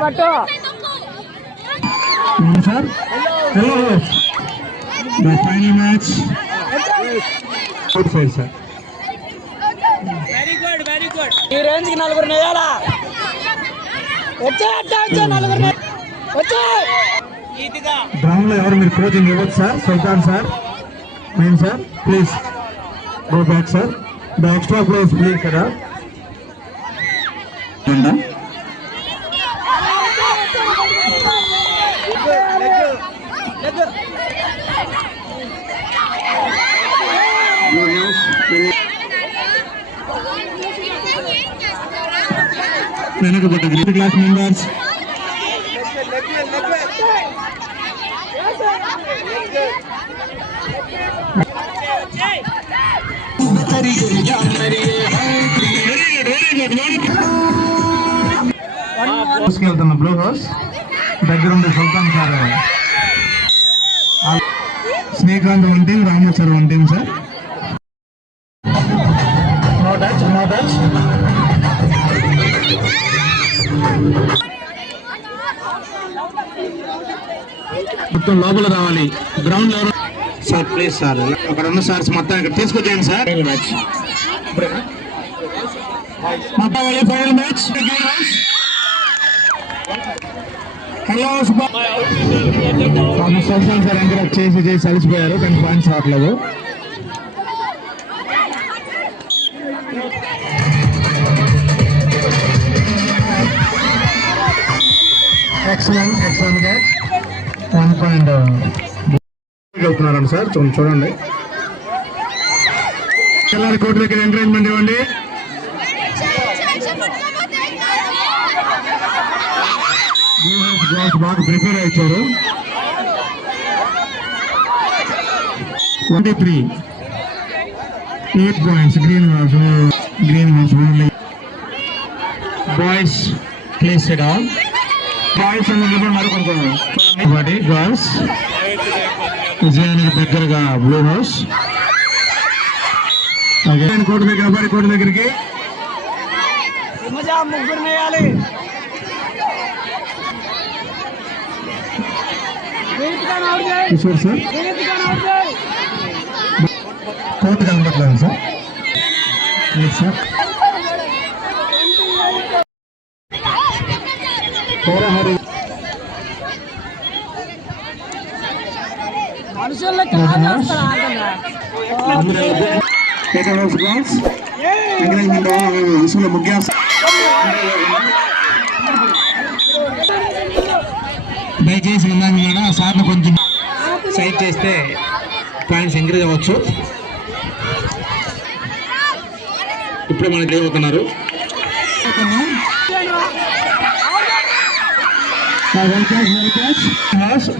పట్టు sir hello the final match out five sir ఈ రేంజ్కి నలుగురు వేయాలా వచ్చే అట్టే వచ్చే నలుగురు వచ్చే గ్రౌండ్లో ఎవరు మీరు కోచింగ్ ఇవ్వచ్చు sir Sultan sir main sir please go back sir the extra place please కదా వెనకబడ్డ గ్రీన్ క్లాస్ మెంబర్స్ వెళ్తున్న బ్లూ హౌస్ దగ్గరుండి Sultan sir. Srikanth one team Ramu sir one team sir. No touch no touch మొత్తం లోపల రావాలి. గ్రౌండ్లో sir please sir. అక్కడ ఉన్న sirs మొత్తం ఇక్కడ తీసుకొచ్చేయండి సార్. మ్యాచ్ మొత్తం ఫైనల్ మ్యాచ్ సార్ చేసి చేసి అలసిపోయారు కానీ పాయింట్స్ రావట్లేదు. ఎక్సలెంట్ ఎక్సలెంట్గా వన్ పాయింట్ వెళ్తున్నారండి సార్ చూడండి. పిల్లల కోర్టు దగ్గర ఎంకరేజ్మెంట్ ఇవ్వండి. బాగా ప్రిపేర్ అవుతారు twenty three eight points green house green house only boys place it all boys అనేది గర్ల్స్ విజయానికి దగ్గరగా బ్లూ హౌస్ కోటి దగ్గర కబడ్డీ కోటి దగ్గరికి. ముగ్గురు వేయాలి. కిషోర్ సార్ కోర్టు కనబడలేదు సార్ సార్ కోరహరి మనుషుల్లో కాదు విన్నాను కూడా సార్లు కొంచెం సైడ్ చేస్తే పాయింట్స్ ఎంకరేజ్ అవ్వచ్చు. ఇప్పుడే మనకి అవుతున్నారు.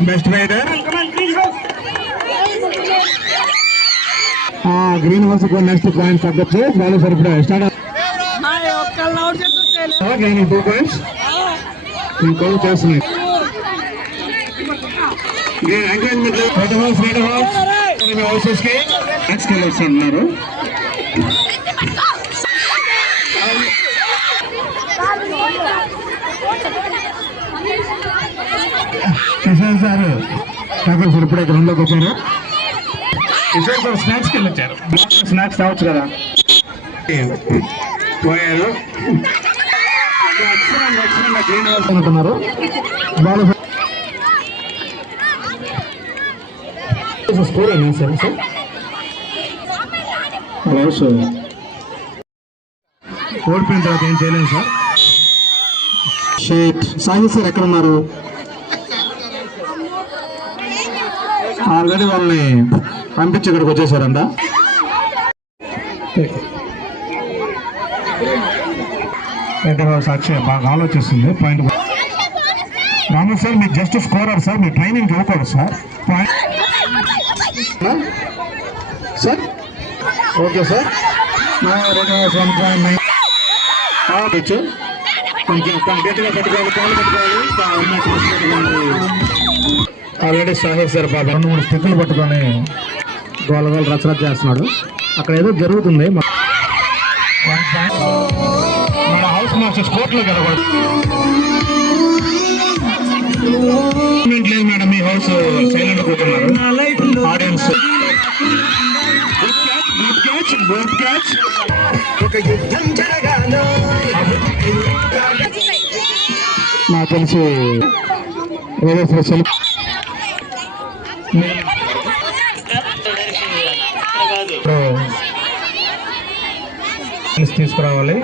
Best raider green house next points తగ్గచ్చు. బాగా సరిపడా స్టార్ట్ చేసి. గెయినింగ్ టూ పాయింట్స్ చేస్తున్నాయి encouragement red house red house హౌసెస్కి. Next వెళ్ళొచ్చు అంటున్నారు కిషోర్ సార్ ఠాకూర్ సార్ ఇప్పుడే గ్రౌండ్లోకి వచ్చారు. కిషోర్ సార్ స్నాక్స్కి వెళ్ళొచ్చారు. స్నాక్స్ తావచ్చు కదా. పోయారు. అంటున్నారు బాల్ స్కోర్ అయినా సార్ సార్ ఓడిపోయిన తర్వాత ఏం చేయలేము సార్ షేట్ సాయి సార్ ఎక్కడ ఉన్నారు? ఆల్రెడీ వాళ్ళని పంపించి ఇక్కడికి వచ్చేసారంట. సాక్షి? బాగా ఆలోచిస్తుంది. పాయింట్ రాము సార్ మీరు జస్ట్ స్కోరర్ సార్ మీరు ట్రైనింగ్ ఇవ్వకూడదు sir point sir? Okay sir. One point nine కొంచెం గట్టిగా పెట్టుకోవాలి కాలు పెట్టుకోవాలి. ఆల్రెడీ సాహెబ్ సార్ బాబు రెండు మూడు స్టిక్కులు పట్టుకొని గోలగోలు రచరచ చేస్తున్నాడు. అక్కడ ఏదో జరుగుతుంది. One point. వర్సెస్ కోర్టులో కలబడు లేదు మేడం మీ హౌస్ సైలెంట్ కూర్చున్నారు audience good catch good catch good catch నాకు తెలిసి ఏదో స్పెషల్ తీసుకురావాలి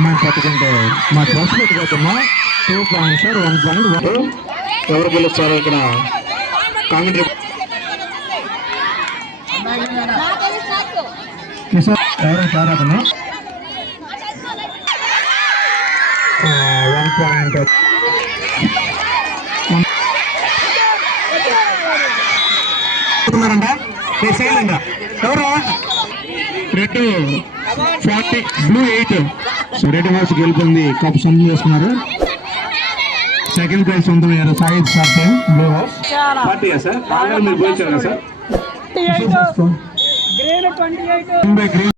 అమ్మాయిని పట్టుకుంటే మా trust పెట్టుకోవచ్చమ్మా two point sir one point one. ఎవరు గెలుస్తారో ఇక్కడ? కామెంట్ కిషోర్ ఎవరు సార్ అతను వన్ పాయింట్. సైలెంట్ ఎవరు? Red forty blue eight. So red horse గెలుపొంది. Cup సొంతం చేసుకున్నారు. సెకండ్ ప్రైజ్ సొంతం అయ్యారు. సాయి సార్ బ్లూ హౌస్ పార్టీయా సార్? ఆల్రెడీ మీరు పోయించారు సార్? గ్రీన్